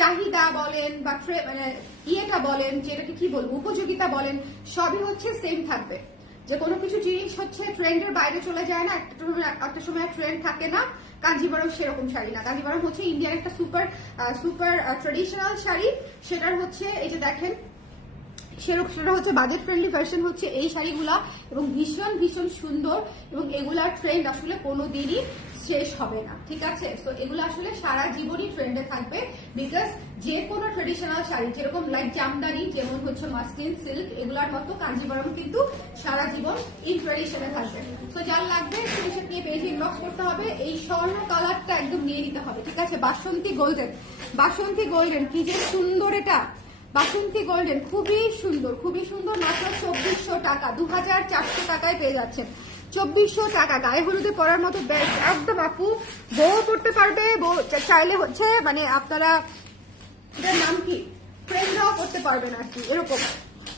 চাহিদা বলেন বা মানে ইয়েটা বলেন, যেটাকে কি বলবো, উপযোগিতা বলেন, সবই হচ্ছে সেম থাকবে। যে কোনো কিছু জিনিস হচ্ছে ট্রেন্ডের বাইরে চলে যায় না, একটা সময় ট্রেন্ড থাকে না। কাঞ্জিভারাম সেরকম শাড়ি না, কাঞ্জিভারাম হচ্ছে ইন্ডিয়ার একটা সুপার ট্রেডিশনাল শাড়ি। সেটার হচ্ছে এই যে দেখেন, সেটা হচ্ছে বাজেট ফ্রেন্ডলি ভার্সন হচ্ছে এই শাড়িগুলা, এবং ভীষণ ভীষণ সুন্দর, এবং এগুলার ট্রেন্ড আসলে কোনোদিনই শেষ হবে না, ঠিক আছে। তো এগুলো আসলে সারা জীবনই ট্রেন্ডে থাকবে, বিকজ যে কোনো ট্রেডিশনাল শাড়ি যেরকম লাইক জামদানি, যেমন হচ্ছে মাসলিন, সিল্ক, এগুলার মতো কাঞ্জিভারাম কিন্তু সারা জীবন ইন ট্রেডিশনে থাকবে। তো যার লাগবে স্ক্রিনশট নিয়ে পেজে ইনবক্স করতে হবে। এই স্বর্ণ কালারটা একদম নিয়ে নিতে হবে, ঠিক আছে। বাসন্তী গোল্ডেন, বাসন্তী গোল্ডেন, কি যে সুন্দর এটা, বাসন্তী গোল্ডেন, খুবই সুন্দর, খুবই সুন্দর। মাত্র 2400 টাকা, 2400 টাকায় পেয়ে যাচ্ছেন। 2400 টাকা, গায়ে হলুদে পরার মতো ব্যাগ, একদম আপু বউ পড়তে পারবে, বউ চাইলে হচ্ছে মানে আপনারা এটার নাম কি ফ্রেন্ডরাও করতে পারবেন আর কি, এরকম।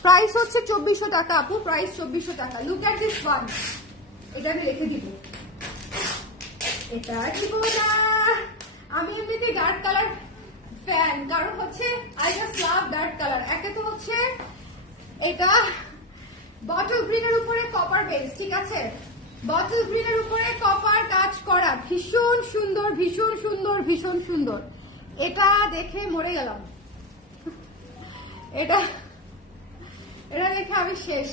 প্রাইস হচ্ছে 2400 টাকা আপু, প্রাইস 2400 টাকা। লুক এট দিস ওয়ান, এটা আমি রেখে দিব, এটা দিব না। আমি এমনিতে ডার্ক কালার ফ্যান, কারণ হচ্ছে I just love dark colour. একে তো হচ্ছে এটা বটল গ্রিনের উপরে কপার বেস, ঠিক আছে, বটল গ্রিনের উপরে কপার কাজ করা, ভীষণ সুন্দর, ভীষণ সুন্দর, ভীষণ সুন্দর। এটা দেখে মরে গেলাম, এটা দেখে আমি শেষ,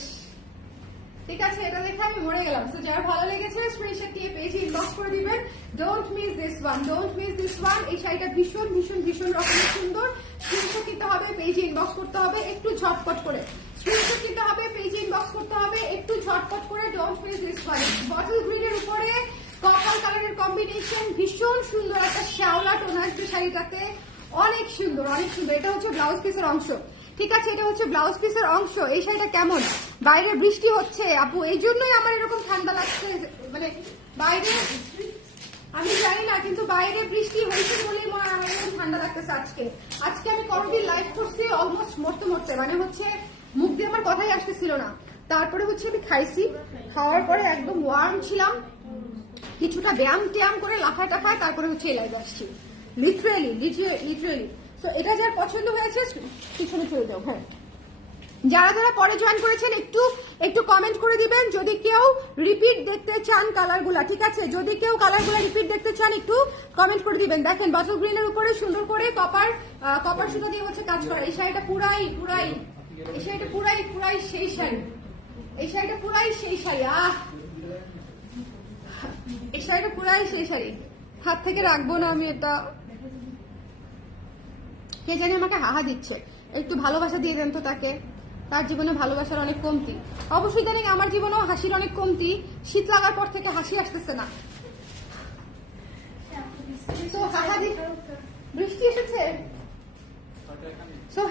ঠিক আছে, এটা দেখে আমি মরে গেলাম। তো যারা ভালো লেগেছে স্ক্রিনশট দিয়ে পেজে ইনবক্স করে দিবেন। Don't miss this one, don't miss this one. এই শাড়িটা ভীষণ ভীষণ ভীষণ রকমের সুন্দর। স্ক্রিনশট দিতে হবে, পেজে ইনবক্স করতে হবে একটু ঝটপট করে। স্ক্রিনশট দিতে হবে, পেজে ইনবক্স করতে হবে একটু ঝটপট করে। Don't miss this one. Bottle গ্রিনের উপরে কপার কালারের কম্বিনেশন, ভীষণ সুন্দর একটা শ্যাওলা টোন আসবে শাড়িটাতে, অনেক সুন্দর অনেক সুন্দর। এটা হচ্ছে ব্লাউজ পিসের অংশ, ঠিক আছে, এটা হচ্ছে ব্লাউজ পিসের অংশ। এই শাড়িটা কেমন? বাইরে বৃষ্টি হচ্ছে আপু, এই জন্যই আমার এরকম ঠান্ডা লাগছে, মানে বাইরে আমি জানি না, কিন্তু বাইরে বৃষ্টি হয়েছে বলেই আমার এরকম ঠান্ডা লাগতেছে আজকে। আজকে আমি কতদিন লাইভ করছি অলমোস্ট মরতে মরতে, মানে হচ্ছে মুখ দিয়ে আমার কথাই আসতেছিল না। তারপরে হচ্ছে আমি খাইছি, খাওয়ার পরে একদম ওয়ার্ম ছিলাম, কিছুটা ব্যায়াম ট্যায়াম করে লাফায় টাফায় তারপরে হচ্ছে এই লাইভ আসছি, লিটারেলি লিটারেলি। তো এটা যার পছন্দ হয়েছে পিছনে চলে যাও। হ্যাঁ, যারা যারা পরে জয়েন করেছেন একটু একটু কমেন্ট করে দিবেন যদি কেউ রিপিট দেখতে চান কালারগুলা, ঠিক আছে, যদি কেউ কালারগুলা রিপিট দেখতে চান একটু কমেন্ট করে দিবেন। দেখেন বটল গ্রিনের উপরে সুন্দর করে কপার সুতা দিয়ে হচ্ছে কাজ করা। এই শাড়িটা পুরাই এই শাড়িটা পুরাই সেই শাড়ি, এই শাড়িটা পুরাই সেই শাড়ি। এই শাড়িটা পুরাই সেই শাড়ি, হাত থেকে রাখবো না আমি এটা। কে জানি আমাকে হাহা দিচ্ছে, একটু ভালোবাসা দিয়ে দেন তো তাকে, তার জীবনে ভালোবাসার অনেক কমতি। অবশ্যই জানি আমার জীবনেও হাসির অনেক কমতি, শীত লাগার পর থেকে হাসি আসতেছে না। বৃষ্টি এসেছে,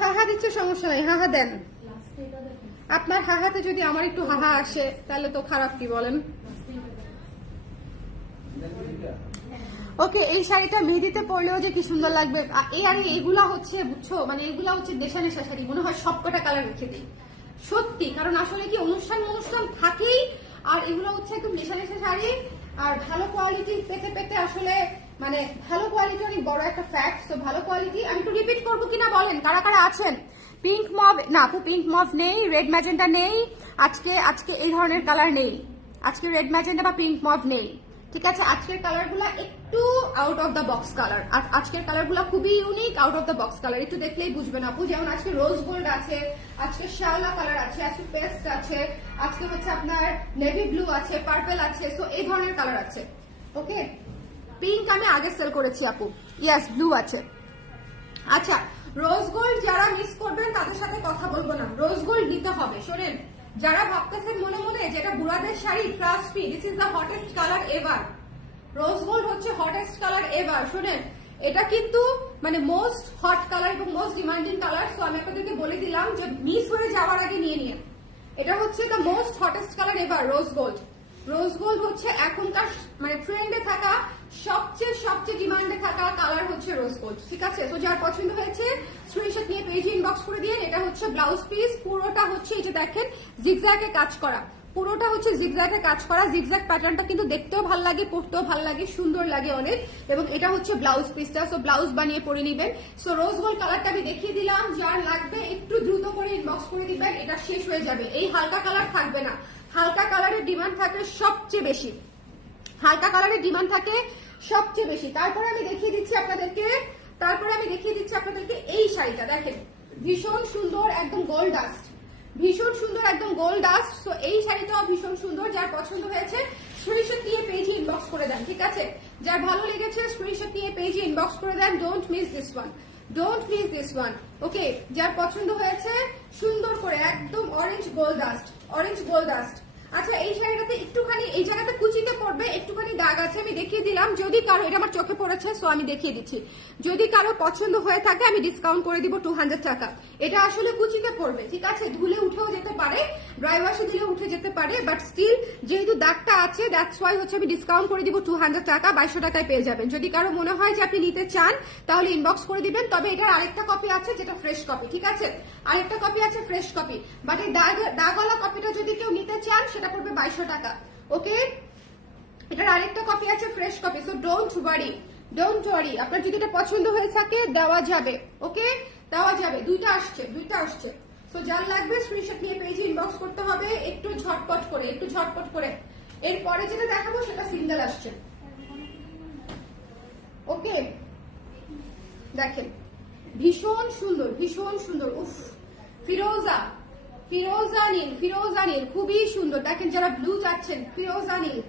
হাহা দিচ্ছে, সমস্যা নাই, হাহা দেন। আপনার হাহাতে যদি আমার একটু হাহা আসে তাহলে তো খারাপ কি বলেন? ওকে, এই শাড়িটা মেহেদিতে পরলেও যে কি সুন্দর লাগবে। এগুলা হচ্ছে বুঝছো, মানে এগুলা হচ্ছে দেশা নেশা শাড়ি, মনে হয় সবকটা কালার রেখে দিই সত্যি, কারণ আসলে কি অনুষ্ঠান থাকেই, আর এগুলো হচ্ছে একদম নেশা নেশা শাড়ি। আর ভালো কোয়ালিটি পেতে পেতে আসলে মানে ভালো কোয়ালিটি অনেক বড় একটা ফ্যাক্ট। তো ভালো কোয়ালিটি আমি একটু রিপিট করবো কিনা বলেন, কারা কারা আছেন? পিঙ্ক মভ না আপু, পিঙ্ক মভ নেই, রেড ম্যাজেন্টা নেই, আজকে এই ধরনের কালার নেই, আজকে রেড ম্যাজেন্টা বা পিঙ্ক মভ নেই, ঠিক আছে। আজকের কালারগুলো একটু out of the box colour, আর আজকের কালারগুলো খুবই unique, out of the box colour, একটু দেখলেই বুঝবেন আপু। যেমন আজকে রোজ গোল্ড আছে, আজকে শ্যাওলা কালার আছে, আজকে পেস্ট আছে, আজকে হচ্ছে আপনার নেভি ব্লু আছে, পার্পল আছে, সো এই ধরনের কালার আছে। ওকে, পিঙ্ক আমি আগে সেল করেছি আপু, ইয়েস ব্লু আছে। আচ্ছা, রোজ গোল্ড যারা মিস করবেন তাদের সাথে কথা বলবো না, রোজ গোল্ড নিতে হবে। শোনেন, যারা ভাবতেছেন মনে মনে যেটা বুড়াদের sari, trust me, this is the hottest colour ever. Rose gold হচ্ছে হটেস্ট কালার এভার। শোনেন, এটা কিন্তু মানে মোস্ট হট কালার এবং মোস্ট ডিমান্ডিং কালার। সো আমি আপনাদেরকে বলে দিলাম যে মিস হয়ে যাওয়ার আগে নিয়ে নিয়ে, এটা হচ্ছে the most hottest colour ever, rose gold. Rose gold হচ্ছে এখনকার মানে ট্রেন্ডে থাকা সবচেয়ে ডিমান্ডে থাকা কালার হচ্ছে রোজ গোল্ড, ঠিক আছে। তো যার পছন্দ হয়েছে স্ক্রিনশট নিয়ে পেজে ইনবক্স করে দিয়ে। এটা হচ্ছে ব্লাউজ পিস, পুরোটা হচ্ছে এটা দেখেন জিগজ্যাগে কাজ করা, পুরোটা হচ্ছে জিগজ্যাগে কাজ করা। জিগজ্যাগ প্যাটার্নটা কিন্তু দেখতেও ভালো লাগে, পরতেও ভালো লাগে, সুন্দর লাগে অনেক। এবং এটা হচ্ছে ব্লাউজ পিসটা, সো ব্লাউজ বানিয়ে পরে নেবেন। সো রোজ গোল্ড কালারটা আমি দেখিয়ে দিলাম, যার লাগবে একটু দ্রুত করে ইনবক্স করে দিবেন, এটা শেষ হয়ে যাবে। এই হালকা কালার থাকবে না, হালকা কালারের ডিমান্ড থাকে সবচেয়ে বেশি, হালকা কালারের ডিমান্ড থাকে সবচেয়ে বেশি। তারপরে আমি দেখিয়ে দিচ্ছি আপনাদেরকে এই শাড়িটা দেখেন, ভীষণ সুন্দর একদম গোল্ড ডাস্ট, ভীষণ সুন্দর একদম গোল্ড ডাস্ট। সো এই শাড়িটাও ভীষণ সুন্দর, যার পছন্দ হয়েছে স্ক্রিনশট নিয়ে পেজে ইনবক্স করে দেন, ঠিক আছে। যার ভালো লেগেছে স্ক্রিনশট নিয়ে পেজে ইনবক্স করে দেন। Don't miss this one, don't miss this one. Okay, যার পছন্দ হয়েছে সুন্দর করে একদম orange gold dust, orange gold dust. আচ্ছা, এই শাড়িটাতে একটুখানি এই জায়গাতে কুচিতে পড়বে, একটুখানি দাগ আছে, আমি দেখিয়ে দিলাম। যদি কারো, এটা আমার চোখে পড়েছে সো আমি দেখিয়ে দিচ্ছি, যদি কারো পছন্দ হয়ে থাকে আমি ডিসকাউন্ট করে দিব 200 টাকা। এটা আসলে কুচিতে পড়বে, ঠিক আছে, ধুলে উঠেও যেতে পারে, ড্রাই ওয়াশে দিলে উঠে যেতে পারে, বাট স্টিল যেহেতু দাগটা আছে দ্যাটস ওয়াই হচ্ছে আমি ডিসকাউন্ট করে দিব 200 টাকা, 2200 টাকায় পেয়ে যাবেন। যদি কারো মনে হয় যে আপনি নিতে চান তাহলে ইনবক্স করে দিবেন। তবে এটার আরেকটা কপি আছে যেটা ফ্রেশ কপি, ঠিক আছে, আরেকটা কপি আছে ফ্রেশ কপি, বাট এই দাগওয়ালা কপিটা যদি কেউ নিতে চান সেটা পড়বে 2200 টাকা। ওকে, এটার আরেকটা কপি আছে fresh copy. So don't worry, আপনার যদি এটা পছন্দ হয়ে থাকে দেওয়া যাবে, ওকে, দেওয়া যাবে। দুইটা আসছে। সো যার লাগবে স্ক্রিনশট নিয়ে পেজে ইনবক্স করতে হবে, একটু ঝটপট করে। এরপরে যেটা দেখাবো সেটা সিঙ্গেল আসছে। ওকে, দেখেন ভীষণ সুন্দর, উফ, ফিরোজা ফিরোজা নীল, ফিরোজা নীল খুবই সুন্দর। দেখেন যারা ব্লু চাচ্ছেন, ফিরোজা নীল,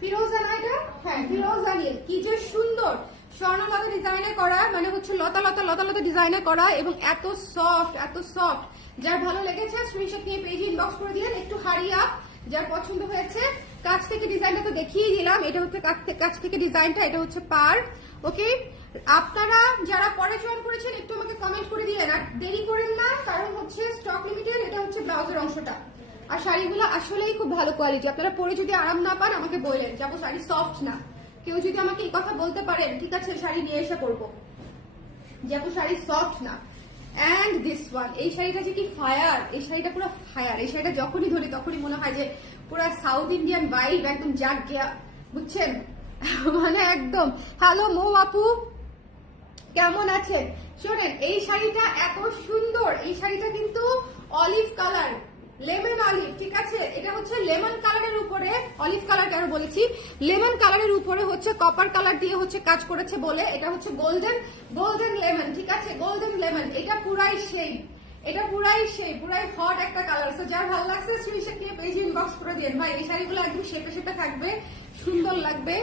ফিরোজা না এটা, হ্যাঁ ফিরোজা নীল, কি যে সুন্দর স্বর্ণলতা ডিজাইনে করা, মানে হচ্ছে লতা লতা লতা লতা ডিজাইনে করা এবং এত সফট, এত সফট। যার ভালো লেগেছে স্ক্রিনশট নিয়ে পেজে ইনবক্স করে দিলেন। একটু হারি আপ, যার পছন্দ হয়েছে। কাছ থেকে ডিজাইনটা তো দেখিয়ে দিলাম, এটা হচ্ছে কাছ থেকে ডিজাইনটা, এটা হচ্ছে পার। ওকে, আপনারা যারা পরে জয়েন করেছেন একটু আমাকে কমেন্ট করে দিলেন, আর দেরি করেন না, কারণ হচ্ছে স্টক লিমিটেড। এটা হচ্ছে ব্লাউজের অংশটা, আর শাড়িগুলো আসলেই খুব ভালো কোয়ালিটি। আপনারা পরে যদি আরাম না পান আমাকে বললেন, যাবো শাড়ি সফট না। কেউ যদি আমাকে এই কথা বলতে পারেন, ঠিক আছে শাড়ি নিয়ে এসে পরবো, যাবো শাড়ি সফট না। অ্যান্ড দিস ওয়ান, এই শাড়িটা যে কি ফায়ার, এই শাড়িটা পুরো ফায়ার। এই শাড়িটা যখনই ধরি তখনই মনে হয় যে পুরো সাউথ ইন্ডিয়ান ভাইব একদম জাগ গিয়া, বুঝছেন? মানে একদম। হ্যালো মৌ আপু, কেমন আছেন? শোনেন, এই শাড়িটা এত সুন্দর, এই শাড়িটা কিন্তু অলিভ কালার, লেমন অলিভ, ঠিক আছে? এটা হচ্ছে লেমন কালারের উপরে, অলিভ কালার কেন বলেছি, লেমন কালারের উপরে হচ্ছে কপার কালার দিয়ে হচ্ছে কাজ করেছে বলে এটা হচ্ছে গোল্ডেন, গোল্ডেন লেমন, ঠিক আছে? গোল্ডেন লেমন, এটা পুরাই সেই, এটা পুরাই সেই, পুরাই হট একটা কালার। সো যার ভালো লাগছে স্ক্রিনশট নিয়ে পেজে ইনবক্স করে দিন। ভাই এই শাড়িগুলো একদম শেপে শেপে থাকবে, সুন্দর লাগবে,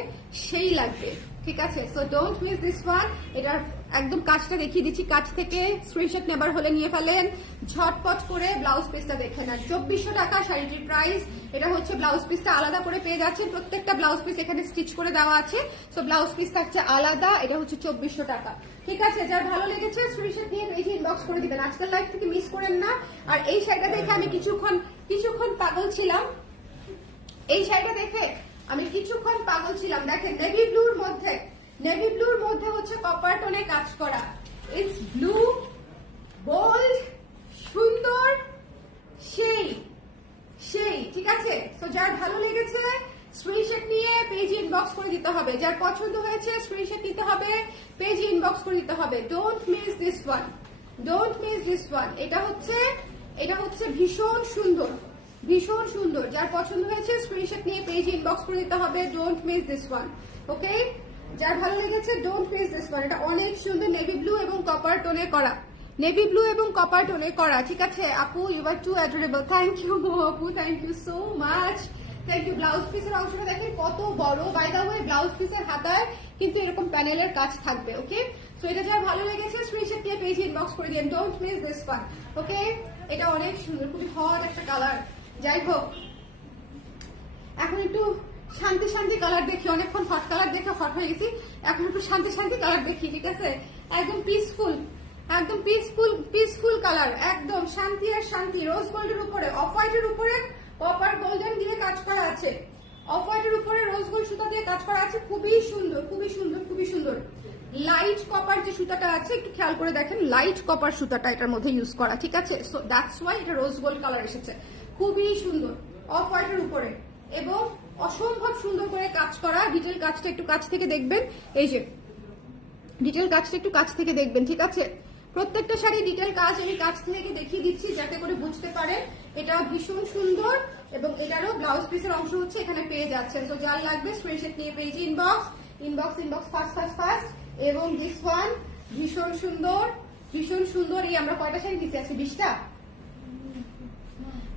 সেই লাগবে, ঠিক আছে? So don't miss this one. এটার একদম কাজটা দেখিয়ে দিচ্ছি, কাজ থেকে স্ক্রিনশট নেবার হলে নিয়ে ফেলেন ঝটপট করে। ব্লাউজ পিসটা দেখেন, আর 2400 টাকা শাড়িটির প্রাইস। এটা হচ্ছে ব্লাউজ পিসটা আলাদা করে পেয়ে যাচ্ছেন, প্রত্যেকটা ব্লাউজ পিস এখানে স্টিচ করে দেওয়া আছে। সো ব্লাউজ পিস থাকছে আলাদা, এটা হচ্ছে 2400 টাকা, ঠিক আছে? যার ভালো লেগেছে স্ক্রিনশট নিয়ে পেজে ইনবক্স করে দিবেন, আজকের লাইভ থেকে মিস করেন না। আর এই শাড়িটা দেখে আমি কিছুক্ষণ পাগল ছিলাম, এই শাড়িটা দেখে আমি কিছুক্ষণ পাগল ছিলাম। দেখেন নেভি ব্লুর মধ্যে, নেভি ব্লুর মধ্যে হচ্ছে কপার টোনে কাজ করা। ইটস ব্লু, বোল্ড, সুন্দর, সেই সেই, ঠিক আছে? তো যার ভালো লেগেছে স্ক্রিনশট নিয়ে পেজে ইনবক্স করে দিতে হবে, যার পছন্দ হয়েছে স্ক্রিনশট নিতে হবে, পেজে ইনবক্স করে দিতে হবে। Don't miss this one, don't miss this one. এটা হচ্ছে ভীষণ সুন্দর, ভীষণ সুন্দর। যার পছন্দ হয়েছে স্ক্রিনশট নিয়ে পেজে ইনবক্স করে দিতে হবে। Don't miss this one, okay? যার ভালো লেগেছে ডোন্ট মিস দিস ওয়ান। এটা অনেক সুন্দর, নেভি ব্লু এবং কপার টোনে করা, নেভি ব্লু এবং কপার টোনে করা, ঠিক আছে? আপু you are too adorable, thank you আপু, thank you so much, thank you. Blouse পিসের অংশটা দেখেন কত বড়, বাই দ্য ওয়ে ব্লাউজ পিসের হাতায় কিন্তু এরকম প্যানেলের কাজ থাকবে, ওকে? সো এটা যার ভালো লেগেছে স্ক্রিনশট নিয়ে পেজে ইনবক্স করে দিন, ডোন্ট মিস দিস ওয়ান, ওকে? এটা অনেক সুন্দর, খুবই হট একটা কালার। যাই হোক, এখন একটু শান্তি শান্তি কালার দেখি, অনেকক্ষণ হট কালার দেখে হট হয়ে গেছি, এখন একটু শান্তি শান্তি কালার দেখি, ঠিক আছে? একদম পিসফুল, একদম পিসফুল, পিসফুল কালার, একদম শান্তি আর শান্তি। রোজ গোল্ডের উপরে, অফ হোয়াইটের উপরে কপার গোল্ডেন দিয়ে কাজ করা আছে, অফ হোয়াইটের উপরে রোজ গোল্ড সুতা দিয়ে কাজ করা আছে, খুবই সুন্দর, খুবই সুন্দর, খুবই সুন্দর। লাইট কপার যে সুতাটা আছে একটু খেয়াল করে দেখেন, লাইট কপার সুতাটা এটার মধ্যে ইউজ করা, ঠিক আছে? সো দ্যাটস ওয়াই এটা রোজ গোল্ড কালার এসেছে, খুবই সুন্দর অফ হোয়াইটের উপরে এবং অসম্ভব সুন্দর করে কাজ করা। ডিটেল কাজটা একটু কাছ থেকে দেখবেন, এই যে ডিটেল কাজটা একটু কাছ থেকে দেখবেন, ঠিক আছে? প্রত্যেকটা শাড়ি ডিটেল কাজ আমি কাছ থেকে দেখিয়ে দিচ্ছি যাতে করে বুঝতে পারেন। এটা ভীষণ সুন্দর এবং এটারও ব্লাউজ পিসের অংশ হচ্ছে এখানে পেয়ে যাচ্ছেন। তো যার লাগবে স্ক্রিনশট নিয়ে পেজে inbox, inbox, inbox, fast fast fast. এবং দিস ওয়ান ভীষণ সুন্দর, ভীষণ সুন্দর। এই আমরা কয়টা শাড়ি দিচ্ছি আজকে? 20টা।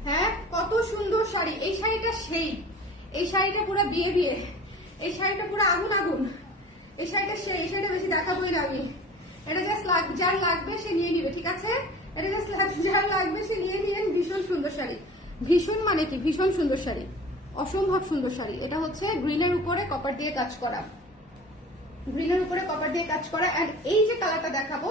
হ্যাঁ, কত সুন্দর শাড়ি। এই শাড়িটা সেই, এই শাড়িটা পুরো বিয়ে বিয়ে, এই শাড়িটা পুরো আগুন আগুন, এই শাড়িটা সেই, এই শাড়িটা বেশি দেখাবোই না আমি। এটা জাস্ট যার লাগবে সে নিয়ে নিবে, ঠিক আছে? এটা জাস্ট যার লাগবে সে নিয়ে নিলেন। ভীষণ সুন্দর শাড়ি, ভীষণ মানে কি ভীষণ সুন্দর শাড়ি, অসম্ভব সুন্দর শাড়ি। এটা হচ্ছে গ্রিনের উপরে কপার দিয়ে কাজ করা, গ্রিনের উপরে কপার দিয়ে কাজ করা। এন্ড এই যে কালারটা দেখাবো,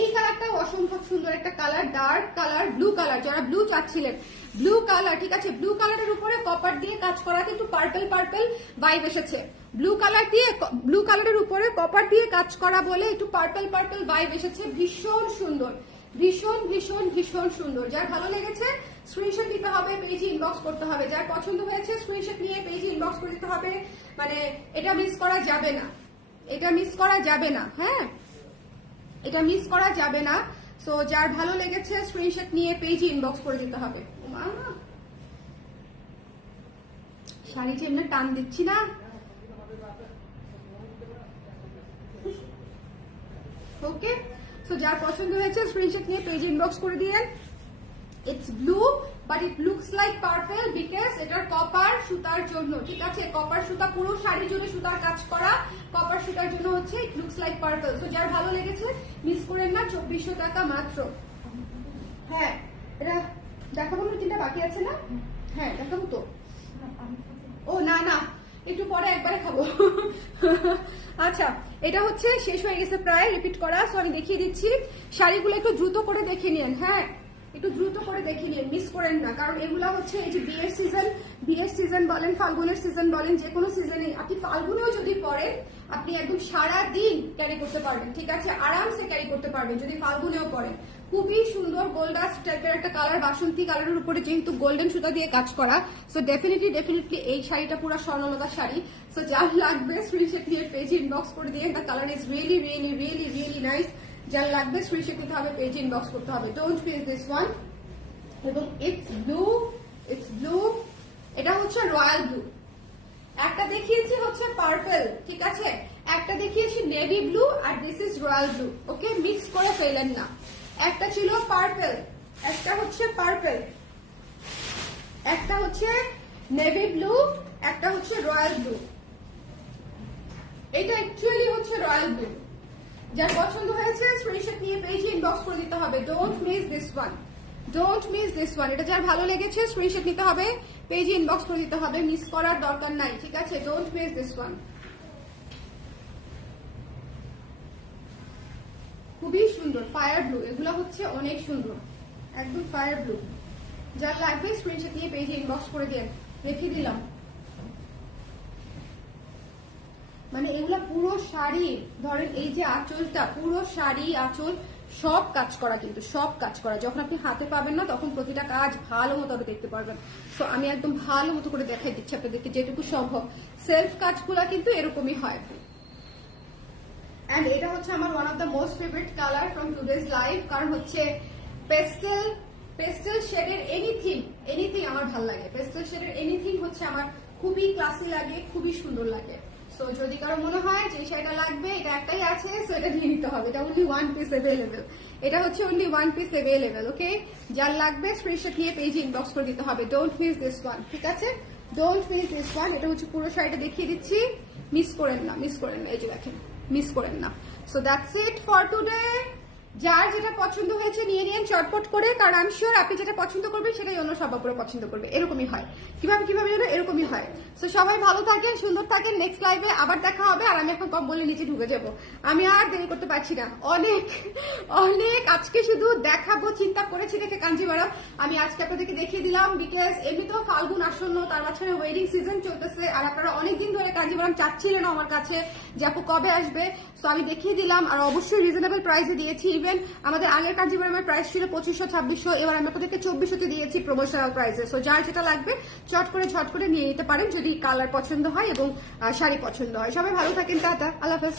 এই কালারটাও অসম্ভব সুন্দর একটা colour, dark colour, blue colour. যারা ব্লু চাচ্ছিলেন, ব্লু কালার, ঠিক আছে? ব্লু কালারের উপরে কপার দিয়ে কাজ করা, কিন্তু পার্পল পার্পল ভাইব এসেছে। ব্লু কালার দিয়ে, ব্লু কালারের উপরে কপার দিয়ে কাজ করা বলে একটু পার্পল পার্পল ভাইব এসেছে। ভীষণ সুন্দর, ভীষণ ভীষণ ভীষণ সুন্দর। যার ভালো লেগেছে স্ক্রিনশট দিতে হবে, পেজে ইনবক্স করতে হবে। যার পছন্দ হয়েছে স্ক্রিনশট নিয়ে পেজে ইনবক্স করে দিতে হবে। মানে এটা মিস করা যাবে না, এটা মিস করা যাবে না, হ্যাঁ, এটা মিস করা যাবে না। সো যার ভালো লেগেছে স্ক্রিনশট নিয়ে পেজে ইনবক্স করে দিতে হবে। শাড়ি যে এমনি টান দিচ্ছি না, ওকে? সো যার পছন্দ হয়েছে স্ক্রিনশট নিয়ে পেজে ইনবক্স করে দিলেন। It's blue but it looks like purple because এটার কপার সুতার জন্য, ঠিক আছে? কপার সুতা পুরো শাড়ি জুড়ে সুতার কাজ করা, কপার সুতার জন্য হচ্ছে ইট লুকস লাইক পার্পল। তো যার ভালো লেগেছে মিস করেন না, 2400 টাকা মাত্র। হ্যাঁ, এটা দেখাবো না, তিনটা বাকি আছে না? হ্যাঁ দেখাবো তো। ও না না, একটু পরে একবারে খাবো। আচ্ছা, এটা হচ্ছে শেষ হয়ে গেছে প্রায় রিপিট করা, সো আমি দেখিয়ে দিচ্ছি। শাড়িগুলো একটু দ্রুত করে দেখে নিন, হ্যাঁ একটু দ্রুত করে দেখে নিন, মিস করেন না, কারণ এগুলা হচ্ছে এই যে বিয়ের সিজন বলেন, ফাল্গুনের সিজন বলেন, যে কোনো সিজনে আপনি ফাল্গুনেও যদি পরেন আপনি একদম সারা দিন ক্যারি করতে পারবেন, ঠিক আছে? আরামসে ক্যারি করতে পারবেন যদি ফাল্গুনেও পরেন। খুবই সুন্দর গোল্ডাস টাইপের একটা কালার, বাসন্তী কালারের উপরে যেহেতু গোল্ডেন সুতা দিয়ে কাজ করা, সো ডেফিনেটলি এই শাড়িটা পুরো স্বর্ণলতা শাড়ি। সো যার লাগবে স্ক্রিনশট নিয়ে পেজে ইনবক্স করে দিয়ে, the colour is really nice. যার লাগবে স্ক্রিনশট নিতে হবে, পেজে ইনবক্স করতে হবে। Don't miss this one. এবং ইটস ব্লু, এটা হচ্ছে রয়্যাল ব্লু। একটা দেখিয়েছি হচ্ছে পার্পল, ঠিক আছে? একটা দেখিয়েছি নেভি ব্লু, আর this is royal blue. Okay, mix করে ফেলেন না। একটা ছিল পার্পল, একটা হচ্ছে পার্পল, একটা হচ্ছে নেভি ব্লু, একটা হচ্ছে রয়্যাল ব্লু। এটা অ্যাকচুয়ালি হচ্ছে রয়্যাল ব্লু। যার পছন্দ হয়েছে স্ক্রিনশট নিয়ে পেজে ইনবক্স করে দিতে হবে। Don't miss this one. এটা যার ভালো লেগেছে স্ক্রিনশট নিতে হবে, পেজে ইনবক্স করে দিতে হবে, মিস করার দরকার নাই, ঠিক আছে? Don't miss this one. খুবই সুন্দর ফায়ার ব্লু, এগুলো হচ্ছে অনেক সুন্দর, একদম ফায়ার ব্লু। যার লাগবে স্ক্রিনশট নিয়ে পেজে ইনবক্স করে দেন, রেখে দিলাম। মানে এগুলা পুরো শাড়ি, ধরেন এই যে আঁচলটা, পুরো শাড়ি আঁচল সব কাজ করা, কিন্তু সব কাজ করা। যখন আপনি হাতে পাবেন না তখন প্রতিটা কাজ ভালো মতো দেখতে পারবেন। তো আমি একদম ভালো মতো করে দেখাই দিচ্ছি আপনাদেরকে যেটুকু সম্ভব। সেলফ কাজগুলা কিন্তু এরকমই হয়। এন্ড এটা হচ্ছে আমার one of the most favourite colour from today's life, কারণ হচ্ছে পেস্টেল শেডের এনিথিং আমার ভালো লাগে। পেস্টেল শেডের এনিথিং হচ্ছে আমার খুবই ক্লাসি লাগে, খুবই সুন্দর লাগে। সো যদি কারো মনে হয় যে সেটা লাগবে, এটা একটাই আছে, সো এটা নিয়ে নিতে হবে। এটা অনলি ওয়ান পিস অ্যাভেলেবেল, এটা হচ্ছে অনলি ওয়ান পিস অ্যাভেলেবেল। ওকে, যার লাগবে স্ক্রিনশট নিয়ে পেজে ইনবক্স করে দিতে হবে। ডোন্ট মিস দিস ওয়ান, ঠিক আছে? Don't miss this one. এটা হচ্ছে পুরো শাড়িটা দেখিয়ে দিচ্ছি, মিস করেন না। এই যে দেখেন, মিস করেন না। So that's it for today. যার যেটা পছন্দ হয়েছে নিয়ে নিন চটপট করে, কারণ আমি শিওর আপনি যেটা পছন্দ করবেন সেটাই অন্য সব আপুরা পছন্দ করবে। এরকমই হয়, কিভাবে যেন এরকমই হয়। তো সবাই ভালো থাকেন, সুন্দর থাকেন। নেক্সট লাইভে আবার দেখা হবে। আর আমি এখন কম বলে নিচে ঢুকে যাব, আমি আর দেরি করতে পারছি না। অনেক আজকে শুধু দেখাবো চিন্তা করেছি দেখে কাঞ্জিভারাম। আমি আজকে আপনাদেরকে দেখিয়ে দিলাম, বিকজ এমনিতেও ফাল্গুন আসন্ন, তার মাঝখানে ওয়েডিং সিজন চলতেছে, আর আপনারা অনেকদিন ধরে কাঞ্জিভারাম চাচ্ছিলেন আমার কাছে যে আপু কবে আসবে। তো আমি দেখিয়ে দিলাম, আর অবশ্যই রিজনেবল প্রাইসে দিয়েছি। ইভেন আমাদের আগের কাঞ্জিভারামের প্রাইস ছিল 2500 2600, এবার আমি আপনাদেরকে 2400 দিয়েছি প্রমোশনাল প্রাইসে। সো যার যেটা লাগবে ঝট করে নিয়ে নিতে পারেন যদি কালার পছন্দ হয় এবং শাড়ি পছন্দ হয়। সবাই ভালো থাকেন, টাটা, আল্লাহ হাফেজ।